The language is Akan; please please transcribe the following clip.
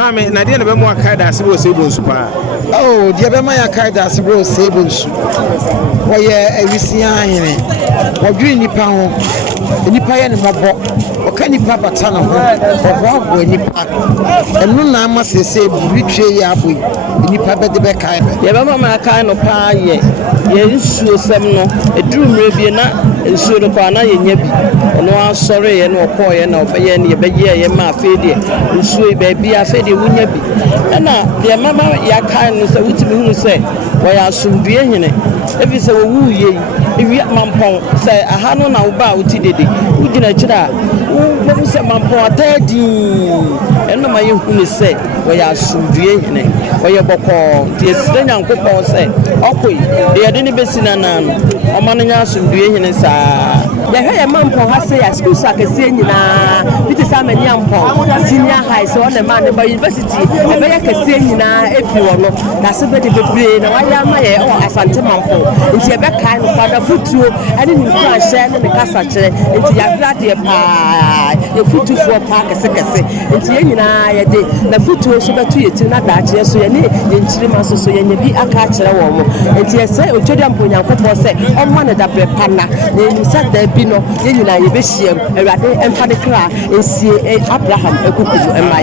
Mammy, Nadia Bemo Kada Sibo Sibus. Oh, dear Bemaya Kada Sibo Sables. Why, I will see or green Nippon, Nipa and Mabo, or can you papa tunnel, or rob when you pack. And no, I must say, betray Yabu, Nipa the back. Yabama kind of pie, yes, you seminal, a drew maybe not, and so the pana in Yabi. No, I'm sorry, and no boy, and no bayan, your baby, and my fade, and sweet baby, I said, you wouldn't be. And now, dear mamma, your kindness, I would say, why I should be in it. If it's a woo ye, if you Mampong say, I had no about today, who didn't chida, who said Mampong, and no, my young say, why I should be in it, why your boko, the Australian couple say, okay, they didn't be seen an a man should be in his. The hair Mampong has say, school sack a senior, it is a young senior high, so on the man by university, a very senior, if you want, that's a bit of a brain, and I am my Asante Mampong. It's a back kind of father foot too, and in the crash and the cassache, into your gladiator pie, your foot to 4 park a second, into the foot to so that you not that yes, so you need in Chilimaso, so you be a catcher woman. And yes, I told them when your couple said, on one of the panna, then said there be no, then you know, you be shame, and for the cry, and see Abraham, a cuckoo, and my